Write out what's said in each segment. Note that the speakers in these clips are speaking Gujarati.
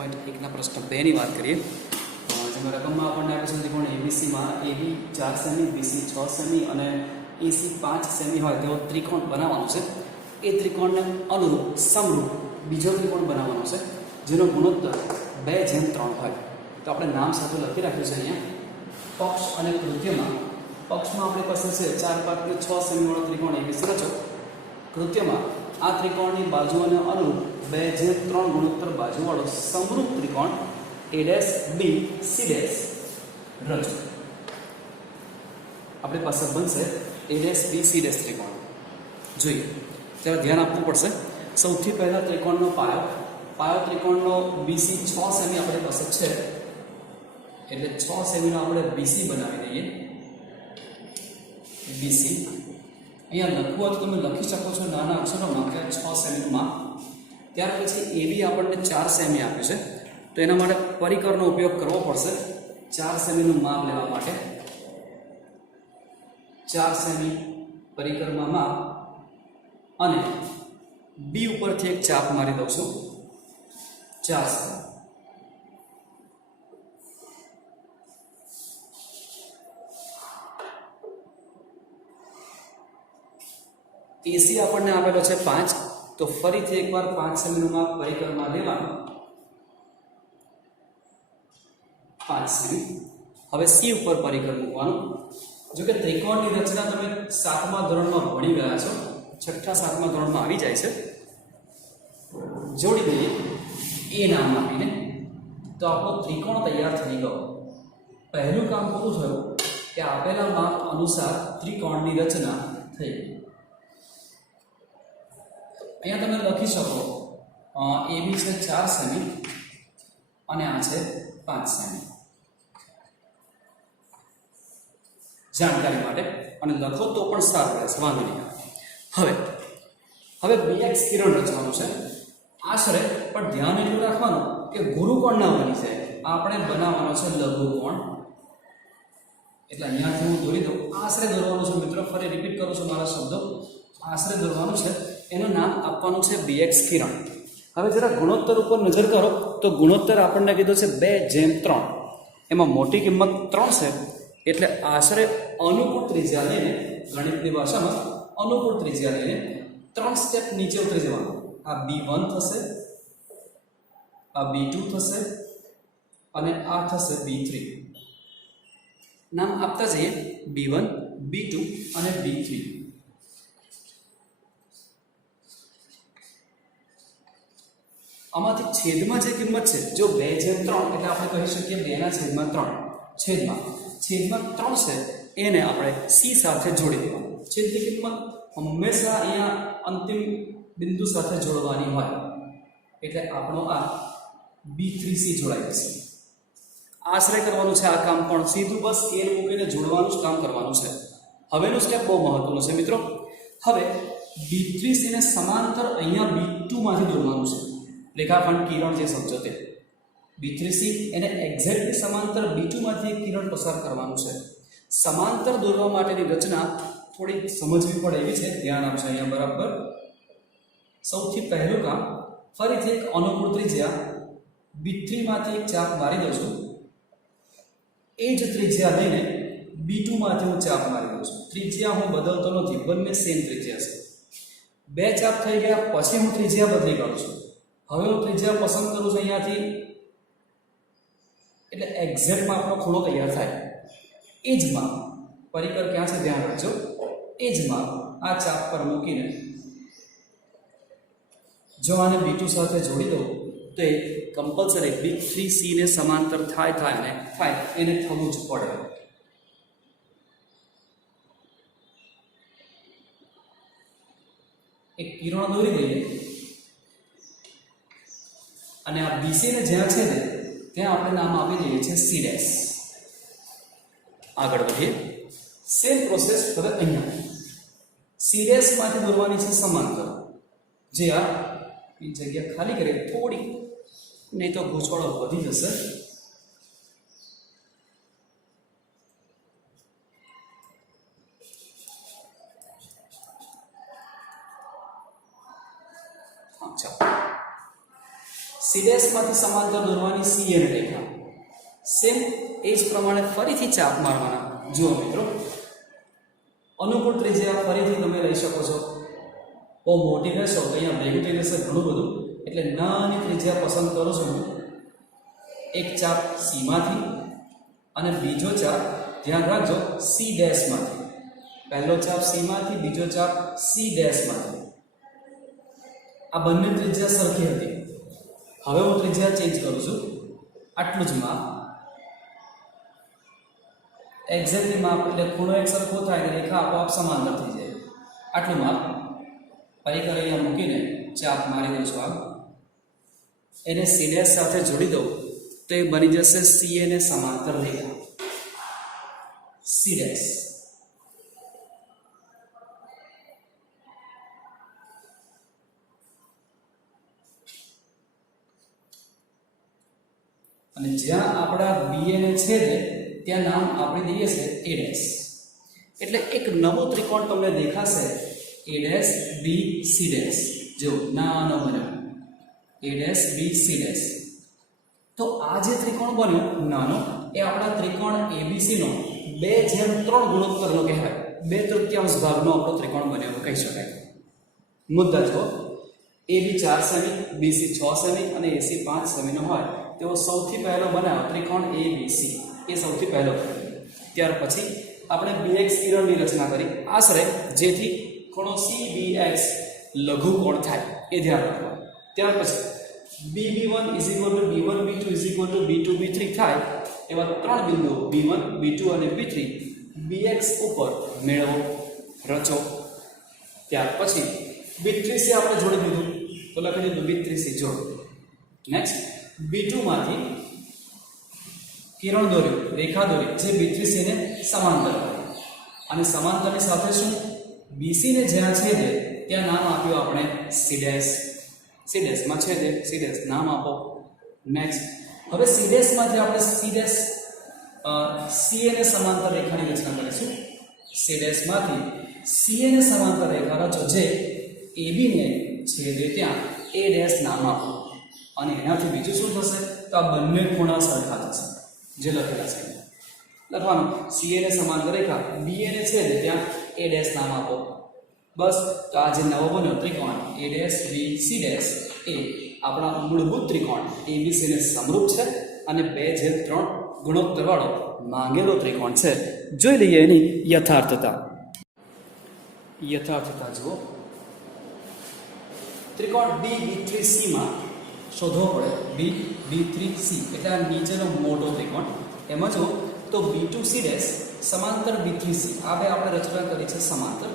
2.1 प्रश्न 2 ની વાત કરીએ જેમાં રકમમાં આપણને આપેલ છે ત્રિકોણ ABC માં AB 4 સેમી BC 6 સેમી અને AC 5 સેમી હોય તેવો ત્રિકોણ બનાવવાનો છે। એ ત્રિકોણને અનુરૂપ સમરૂપ બીજો ત્રિકોણ બનાવવાનો છે જેનો ગુણોત્તર 2:3 હોય। તો આપણે નામ સાથે લખી રાખ્યું છે અહીંયા પક્ષ અને કૃત્યમાં પક્ષમાં આપણી પાસે છે 4 5 6 સેમી વાળો ત્રિકોણ ABC રચો। કૃત્યમાં આ ત્રિકોણની બાજુઓને અનુરૂપ 2:3 ગુણોત્તર બાજુવાળો સમરૂપ ત્રિકોણ A'BC' રચો। આપણી પાસે બનશે A'BC' ત્રિકોણ। જોઈએ ત્યારે ધ્યાન આપવું પડશે। સૌથી પહેલા ત્રિકોણનો પાયો ત્રિકોણનો BC 6 સેમી આપણી પાસે છે એટલે 6 સેમીનો આપણે BC બનાવી દઈએ। BC અહીંયા લખવું હોય તો તમે લખી શકો છો નાના અક્ષરોમાં કે 6 સેમીનું માપ। ત્યાર પછી AB આપણને 4 સેમી આપ્યું છે તો એના માટે પરિકરનો ઉપયોગ કરવો પડશે 4 સેમીનું માપ લેવા માટે। 4 સેમી પરિકરમાં માપ અને B ઉપરથી એક ચાપ મારી દઉં છું 4 સેમી। AC આપણને આપેલો છે 5 તો ફરીથી એકવાર 5 સેમીનું માપ પરિકરમાં લેવાનું 5 સેમી। હવે C ઉપર પરિકર મૂકવાનું। જો કે ત્રિકોણની રચના તમે 7મા ધોરણમાં ભણી ગયા છો, 6ઠા 7મા ધોરણમાં આવી જાય છે। જોડી દઈએ A નામ આપીને તો આપણો ત્રિકોણ તૈયાર થઈ ગયો। પહેલું કામ પૂરું થયું કે આપેલા માપ અનુસાર ત્રિકોણની રચના થઈ ગઈ। અહીંયા તમે લખી શકો AB છે 4 સેમી અને આ છે 5 સેમી જાણકારી માટે, અને લખો તો પણ સારું રહેશે, વાંધો નહીં। હવે BX કિરણ રચવાનું છે આશરે, પણ ધ્યાન એટલું રાખવાનું કે ગુરુકોણ ના બની જાય। આપણે બનાવવાનો છે લઘુકોણ, એટલે અહીંયાથી હું દોરી દઉં। આશરે દોરવાનું છે મિત્રો, ફરી રિપીટ કરું છું મારા શબ્દો, આશરે દોરવાનું છે। એનું નામ આપવાનું છે BX કિરણ। હવે જરા ગુણોત્તર ઉપર નજર કરો તો ગુણોત્તર આપણને કીધો છે 2:3, એમાં મોટી કિંમત 3 છે એટલે આશરે અનુકૂળ ત્રિજ્યા લઈને, ગણિતની ભાષામાં અનુકૂળ ત્રિજ્યા લઈને 3 સ્ટેપ નીચે ઉતરી જવાનું। આ B1 થશે, આ B2 થશે અને આ થશે B3। નામ આપતા જઈએ B1 B2 અને B3। આમાંથી છેદમાં જે કિંમત છે જો 2:3 એટલે આપણે કહી શકીએ 2/3 છેદમાં 3 છે એને આપણે C સાથે જોડી દેવાનું। છેદની કિંમત હંમેશા અહીંયા અંતિમ બિંદુ સાથે જોડવાની હોય એટલે આપણો આ B3C જોડાઈ જશે। આશરે કરવાનું છે આ કામ, પણ સીધું બસ સ્કેલ મૂકીને જોડવાનું જ કામ કરવાનું છે। હવેનું સ્ટેપ બહુ મહત્વનું છે મિત્રો। હવે B3C ને સમાંતર અહીંયા B2 માંથી દોરવાનું છે। રેખાખંડ કિરણ જે સમજો તે B3C એને એક્ઝેક્ટલી સમાંતર B2 માંથી એક કિરણ પસાર કરવાનું છે। સમાંતર દોરવા માટેની રચના થોડી સમજવી પડે એવી છે, ધ્યાન આપજો અહીંયા બરાબર। સૌથી પહેલું કામ, ફરીથી એક અનુકૂળ ત્રિજ્યા B3 માંથી એક ચાપ મારી દઉં છું। એ જ ત્રિજ્યા લઈને B2 માંથી હું ચાપ મારી દઉં છું। ત્રિજ્યા હું બદલતો નથી, બંને સેમ ત્રિજ્યા છે। બે ચાપ થઈ ગયા પછી હું ત્રિજ્યા બદલી કરું છું। હવે હું ત્રિજ્યા પસંદ કરું છું અહીંયાથી, એટલે એક્ઝેક્ટ માપનો ખૂણો તૈયાર થાય। એ જ માપ, પરિકર ક્યાં છે ધ્યાન રાખજો, એ જ માપ આ ચાપ પર મૂકીને જો આને B2 સાથે જોડી દઉં તો એ કમ્પલસરી B3C ને સમાંતર થાય એને થવું જ પડે। એક કિરણ દોરી દઈએ અને આ BC ને જ્યાં છે ને ત્યાં આપણે નામ આપી દઈએ છીએ C'। આગળ વધીએ, સેમ પ્રોસેસ હવે અહીંયા C' માંથી દોરવાની છે સમાંતર, જે આ જગ્યા ખાલી કરે થોડી, નહીં તો ગૂંચવાડો વધી જશે। સી ડેશમાંથી સમાંતર દોરવાની સી એન રેખા સેમ એ જ પ્રમાણે ફરીથી ચાપ મારવાના. જુઓ મિત્રો, અનુકૂળ ત્રિજ્યા ફરીથી તમે લઈ શકો છો. બહુ મોટી રહેશો તો અહીંયા ભેગું થઈ જશે ઘણું બધું, એટલે નાની ત્રિજ્યા પસંદ કરું છું હું. એક ચાપ સીમાંથી અને બીજો ચાપ ધ્યાન રાખજો સી ડેશમાંથી. પહેલો ચાપ સીમાંથી, બીજો ચાપ સી ડેશમાંથી. આ બંને ત્રિજ્યા સરખી હતી. હવે હું ત્રિજ્યા ચેન્જ કરું છું. આટલું જ માપ, એક્ઝેક્ટલી માપ, એટલે ખૂણો એક સરખો થાય એટલે રેખા આપોઆપ સમાંતર થઈ જાય. આટલું માપ પરિકર અહીંયા મૂકીને ચાપ મારી દઉં છું. એને સી ડેશ સાથે જોડી દઉં તો એ બની જશે સી એને સમાંતર રેખા સી ડેશ. અને જ્યાં આપણા બી એને છેદે ત્યાં નામ આપણે દઈએ છે એ ડેશ. એટલે એક નવો ત્રિકોણ તમને દેખાશે A dash B C dash. જો નાનો બન્યો A dash B C dash. તો આ જે ત્રિકોણ બન્યો નાનો એ આપણા ત્રિકોણ એબીસી નો 2:3 ગુણોત્તરનો કહેવાય. 2/3 ભાગનો આપણો ત્રિકોણ બન્યો કહી શકાય. મુદ્દા જો એબી 4 સેમી, બીસી 6 સેમી અને એસી 5 સેમીનો હોય તેવો સૌથી પહેલો બનાવ્યો ત્રિકોણ એબીસી, એ સૌથી પહેલો. ત્યાર પછી આપણે બીએક્સ કિરણની રચના કરી આશરે, જેથી ખૂણો સીબીએક્સ લઘુકોણ થાય એ ધ્યાન રાખો. ત્યાર પછી BB1 = B1 B2 = B2 B3 થાય એવા ત્રણ બિંદુઓ B1 B2 અને B3 BX ઉપર મેળવો, રચો. ત્યાર પછી B3C આપણે જોડી દીધું તો લખી દીધું B3C જોડો. નેક્સ્ટ B2 માંથી કિરણ દોર્યું, રેખા દોરી જે B3C ને સમાંતર કરે, અને સમાંતરની સાથે શું BC ને જ્યાં છેદે ત્યાં નામ આપ્યું આપણે C ડેશ. સી ડેશમાં છેદે સી ડેશ નામ આપો. નેક્સ્ટ હવે સી ડેશમાંથી આપણે સી ડેશ સી એને સમાંતર રેખાની રચના કરીશું. સી ડેશમાંથી સી એને સમાંતર રેખા રચો જે AB ને છેદે ત્યાં એ ડેશ નામ આપો. અને એનાથી બીજું શું થશે તો આ બંને ખૂણા સરખા થશે. જે લખેલા છે લખવાનું સી એને સમાંતર રેખા બી એને છેદે ત્યાં એ ડેશ નામ આપો. બસ. તો આ જે નવો બન્યો ત્રિકોણ A dash B C dash એ આપણા મૂળભૂત ત્રિકોણ એબીસી ને સમરૂપ છે અને 2:3 ગુણોત્તર વાળો માંગેલો ત્રિકોણ છે. જોઈ લઈએ એની યથાર્થતા. જુઓ, ત્રિકોણ BB3C માં શોધવો પડે. BB3C એટલે આ નીચેનો મોટો ત્રિકોણ. એમાં જો તો B2C ડેશ સમાંતર B3C, આ બે આપણે રચના કરી છે સમાંતર,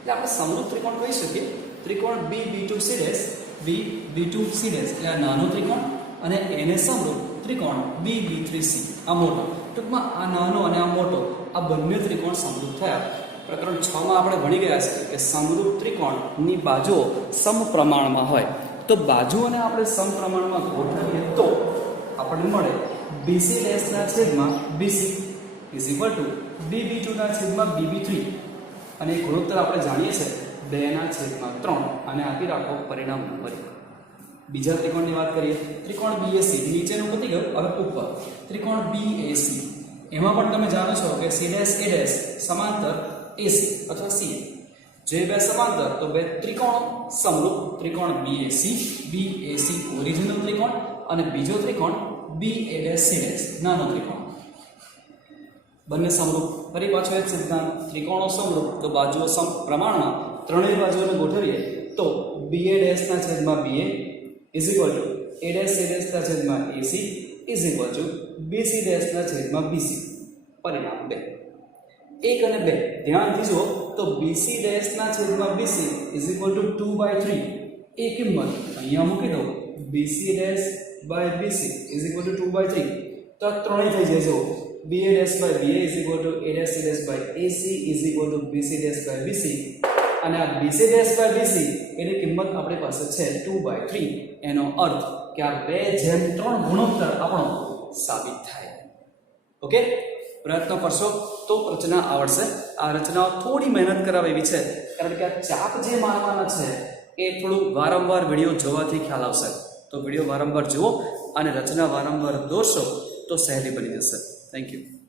એટલે આપણે સમરૂપ ત્રિકોણ કહી શકીએ. ત્રિકોણ BB2C ડેશ BB2C ડેશ એટલે આ નાનો ત્રિકોણ અને એને સમરૂપ ત્રિકોણ BB3C આ મોટો. ટૂંકમાં આ નાનો અને આ મોટો આ બંને ત્રિકોણ સમરૂપ થયા. પ્રકરણ 6 માં આપણે ભણી ગયા છે કે સમરૂપ ત્રિકોણની બાજુઓ સમપ્રમાણમાં હોય. તો બાજુઓને આપણે સમપ્રમાણમાં ગોઠવીએ તો આપણને મળે BC ડેશના છેદમાં BC = BB2 ના છેદમાં BB3. અને એ ગુણોત્તર આપણે જાણીએ છીએ 2/3 અને આપી રાખો પરિણામ નંબર 1. બીજા ત્રિકોણની વાત કરીએ. ત્રિકોણ BAC નીચેનું પતી ગયું, હવે ઉપર ત્રિકોણ BAC. એમાં પણ તમે જાણો છો કે C ડેશ A ડેશ સમાંતર AC અથવા C. જે બે સમાંતર તો બે ત્રિકોણ સમરૂપ ત્રિકોણ BAC ઓરિજિનલ ત્રિકોણ અને બીજો ત્રિકોણ BA ડેશ C ડેશ નાનો ત્રિકોણ. બંને સમરૂપ. ફરી પાછો એક સિદ્ધાંત, ત્રિકોણો સમરૂપ તો બાજુઓ સમપ્રમાણમાં ત્રણેય બાજુઓને ગોઠવીએ તો BA ડેશના છેદમાં BA = A ડેશ C ડેશના છેદમાં AC = BC ડેશના છેદમાં BC. પરિણામ 2. 1 અને 2 ધ્યાનથી જુઓ તો BC ડેશના છેદમાં BC = 2/3. એ કિંમત અહીંયા મૂકી દો BC ડેશ બાય BC = 2/3. તો આ ત્રણેય થઈ જાય. જુઓ BA dash by BA = A dash C dash by AC = BC dash by BC. અને આ BC ડેશ બાય BC એની કિંમત આપણી પાસે છે 2/3. એનો અર્થ કે આ 2:3 ગુણોત્તર આપણો સાબિત થાય. ઓકે, પ્રયત્ન કરશો તો રચના આવડશે. આ રચનાઓ થોડી મહેનત કરાવે એવી છે, કારણ કે આ ચાપ જે મારવાના છે એ થોડું વારંવાર વિડીયો જોવાથી ખ્યાલ આવશે. તો વિડીયો વારંવાર જુઓ અને રચના વારંવાર દોરશો તો સહેલી બની જશે. Thank you.